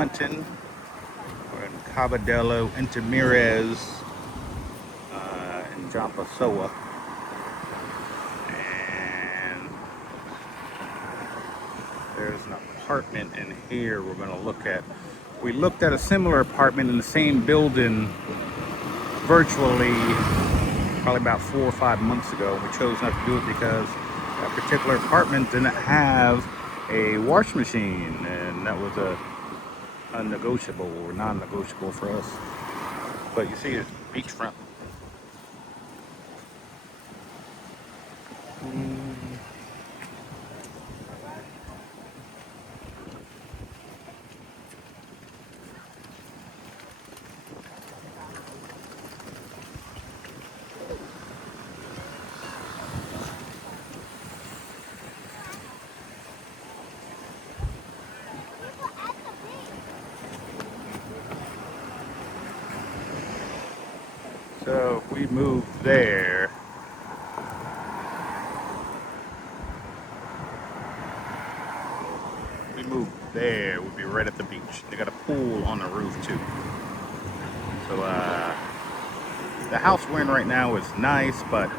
hunting. We're in Cabedelo, Intermirez, in João Pessoa. And there's an apartment in here we're going to look at. We looked at a similar apartment in the same building virtually probably about 4 or 5 months ago. We chose not to do it because that particular apartment didn't have a wash machine, and that was a unnegotiable or non-negotiable for us. But you see, it's beachfront. So if we move there, we'll be right at the beach. They got a pool on the roof too. So the house we're in right now is nice, but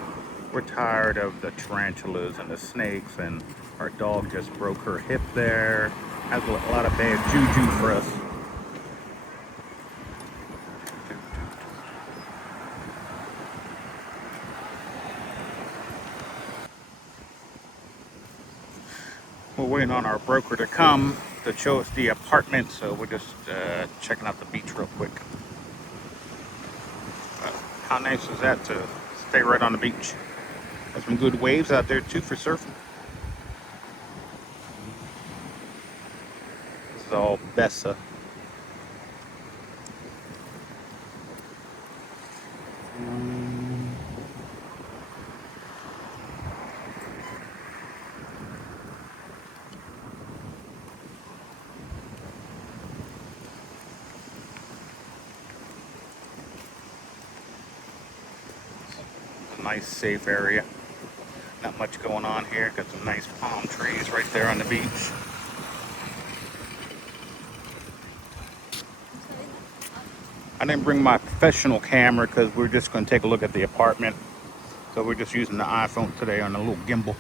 we're tired of the tarantulas and the snakes, and our dog just broke her hip there. Has a lot of bad juju for us. We're waiting on our broker to come to show us the apartment, so we're just checking out the beach real quick. How nice is that to stay right on the beach? There's some good waves out there too for surfing. This is all Bessa. Nice safe area. Not much going on here. Got some nice palm trees right there on the beach. I didn't bring my professional camera because we're just going to take a look at the apartment. So we're just using the iPhone today on a little gimbal.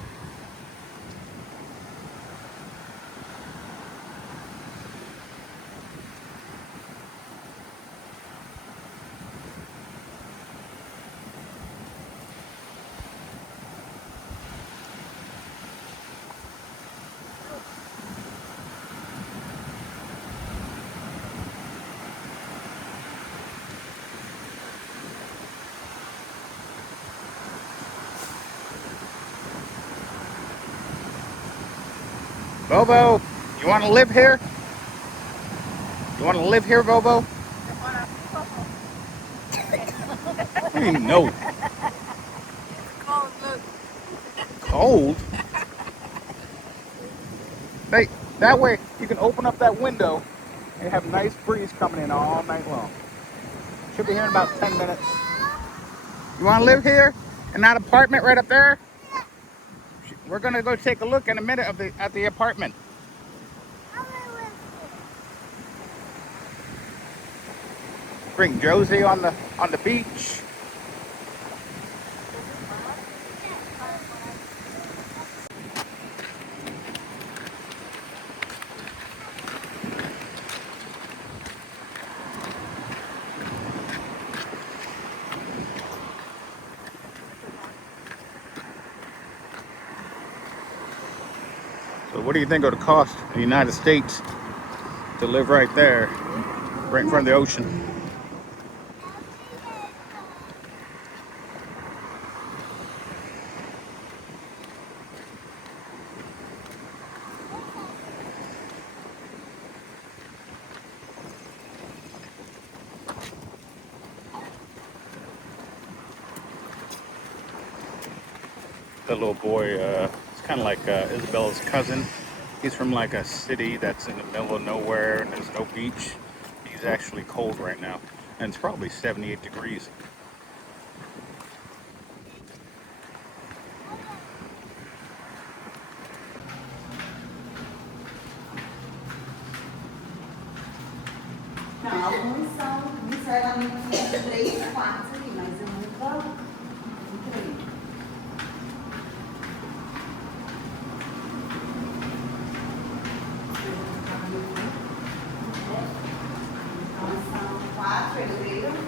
Bobo, you want to live here? You want to live here, Bobo? I mean, no. Cold, look. Cold? Hey, that way you can open up that window and have a nice breeze coming in all night long. Should be here in about 10 minutes. You want to live here in that apartment right up there? We're going to go take a look in a minute at the apartment. Bring Josie on the beach. So what do you think it would cost in the United States to live right there, right in front of the ocean? The little boy, it's kind of like Isabella's cousin. He's from like a city that's in the middle of nowhere and there's no beach. He's actually cold right now, and it's probably 78 degrees. alguns são, sinceramente, tinha 3 quartos ali, mas eu nunca entrei. Então são 4 herdeiros.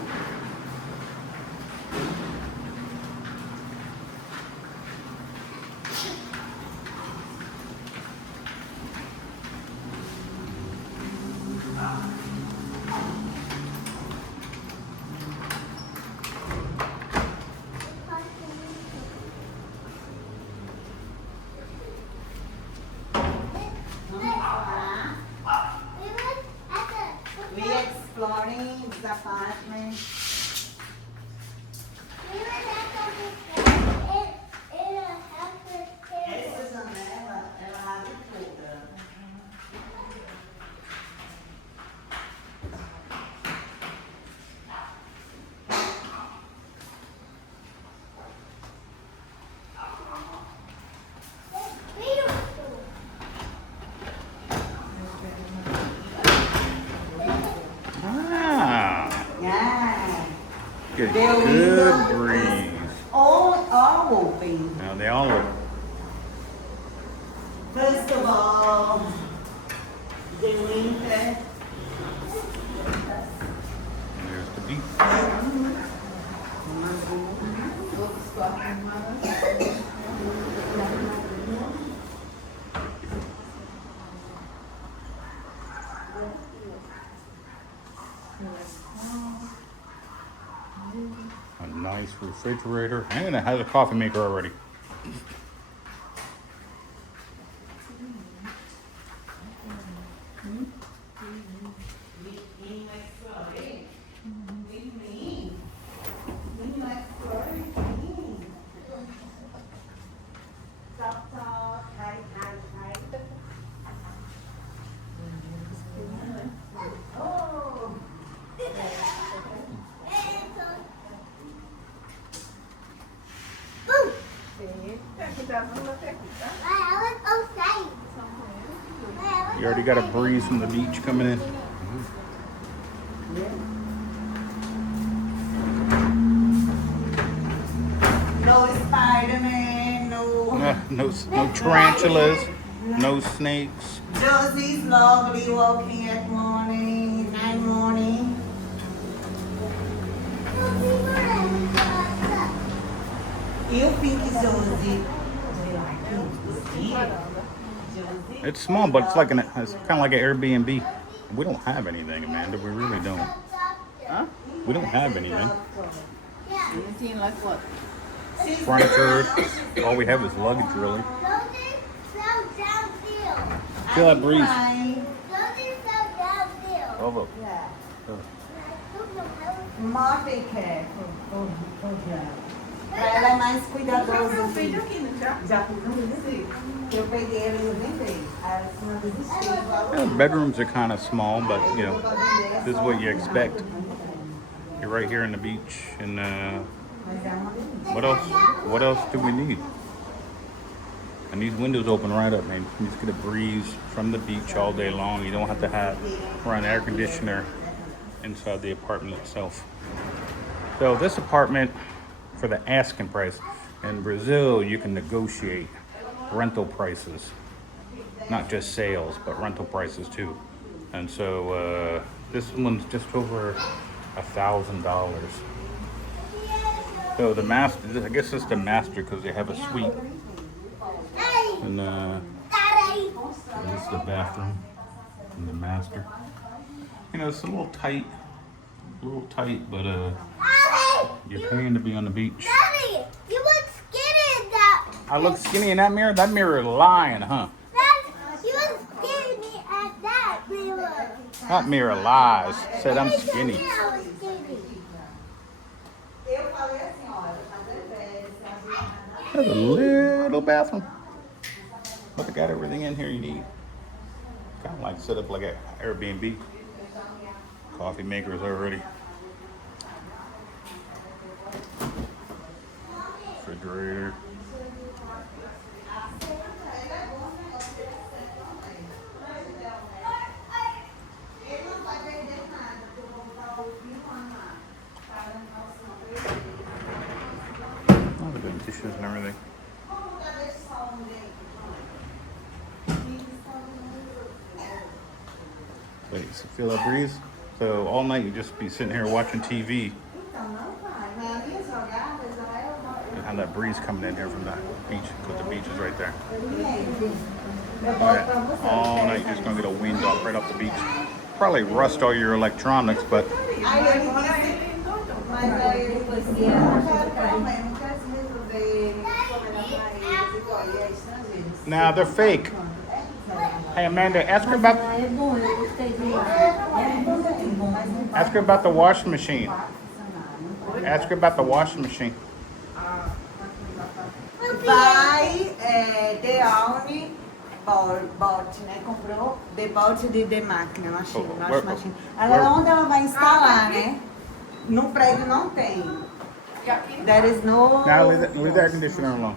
We exploring this apartment. Essa janela, ela abre toda. Ah, Yeah. get a The good window breeze. all open. Now they all look. First of all, the winter. And there's the beach. A nice refrigerator, and it has a coffee maker already. You already got a breeze from the beach coming in. No Spider-Man, no. No tarantulas, no snakes. Josie's lovely walking at morning, night morning. You think Josie? Do you like it? Josie? It's small, but it's kind of like an Airbnb. We don't have anything, Amanda. We really don't. Huh? We don't have anything. Anything like what? Furniture. All we have is luggage, really. Feel that breeze. Oh, look. Yeah. Oh. More take care. Ela é mais cuidadosa. Eu fiz aqui, não já? Já sim. Eu peguei ela e eu vendei. Aí ela desistiu. Yeah, bedrooms are kind of small, but you know, this is what you expect. You're right here on the beach, and what else? What else do we need? And these windows open right up, man. You just get a breeze from the beach all day long. You don't have to run air conditioner inside the apartment itself. So this apartment, for the asking price, in Brazil you can negotiate rental prices, not just sales, but rental prices too. And so this one's just over $1,000. So the master, I guess it's the master because they have a suite. And this is the bathroom and the master. You know, it's a little tight, but you're paying to be on the beach. Daddy, you look skinny in that. I look skinny in that mirror? That mirror is lying, huh? Daddy, you look skinny at that mirror. That mirror lies. Said I'm skinny. I was skinny. Eu falei assim, olha, tá There's a little bathroom. But they got everything in here you need. Kind of like set up like an Airbnb. Coffee makers already. Refrigerator. All the good dishes and everything. Wait, so feel that breeze? So all night you just be sitting here watching TV and have that breeze coming in here from that beach, because the beach is right there. All night you're just gonna get a wind off right off the beach. Probably rust all your electronics, but nah, they're fake. Hey Amanda, ask her about the washing machine. Ask her about the washing machine. Vai The Auni Bot, né? Comprou The Bot de máquina, machine, wash machine. Agora onde ela vai instalar, né? No prédio não tem. There is no... Now leave the air conditioner alone.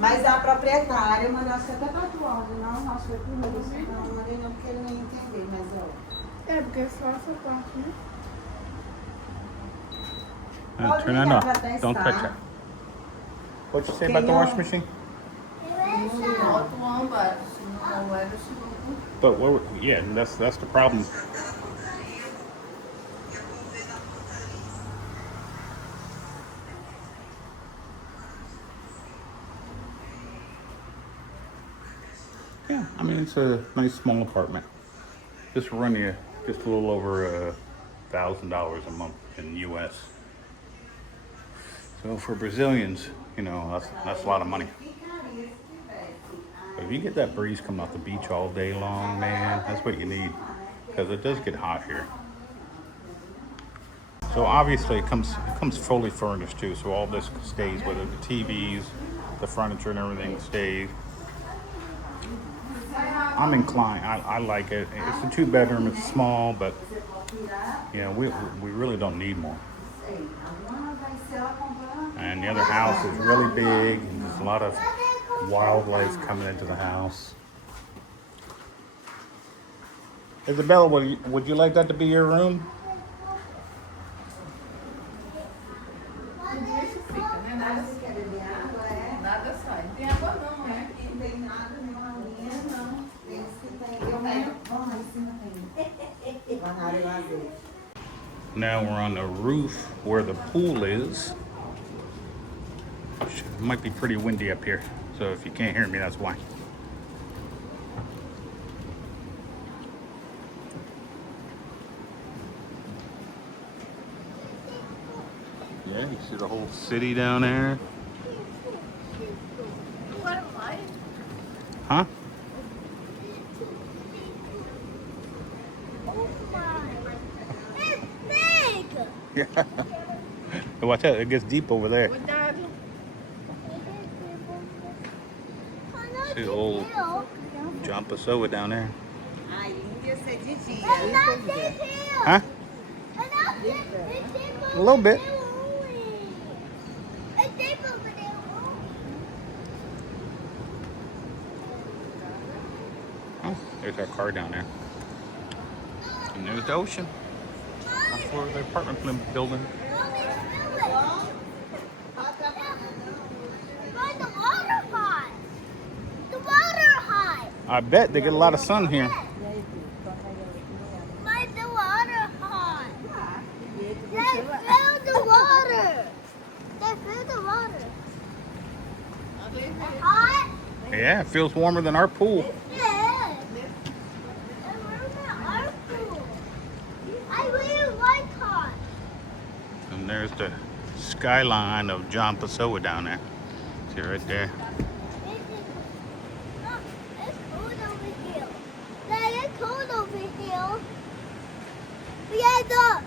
Mas a proprietária mandou acho que até para o áudio, não, acho que foi por isso. Não, mandei não porque ele não ia entender, mas ó. É, porque é só essa parte, né? Turn that off. Don't touch it. What you say about the washing machine? But what? Yeah, that's the problem. Yeah, I mean it's a nice small apartment. This will run you just a little over $1,000 a month in US. So for Brazilians, you know, that's a lot of money. But if you get that breeze coming off the beach all day long, man, that's what you need, because it does get hot here. So obviously it comes fully furnished too. So all this stays with it. The TVs, the furniture and everything stays. I'm inclined. I like it. It's a 2-bedroom. It's small, but you know, we really don't need more. And the other house is really big, and there's a lot of wildlife coming into the house. Isabella, would you like that to be your room? Nada sai. Tem água não, né? Não tem nada, nenhuma linha, não. Tem que tem. Vamos lá em cima tem. Uma área vazia. Now we're on the roof where the pool is. It might be pretty windy up here, so if you can't hear me, that's why. Yeah, you see the whole city down there. Huh? Oh my. It's big. Yeah. Watch out, it gets deep over there. See the old João Pessoa down there. Ai, ia ser de dia. And not this hill. Huh? And not this hill. A little bit. It's deep over there. Oh, there's our car down there. And there's the ocean. That's where the apartment building. Why the water hot? The water hot. I bet they get a lot of sun here. Why the water hot? They fill the water. They fill the water. Hot? Yeah, it feels warmer than our pool. Yeah. And where's our pool? I really like hot. And there's the skyline of João Pessoa down there. See right there. It's cold over here. Dad, it's cold over here. Yeah, look.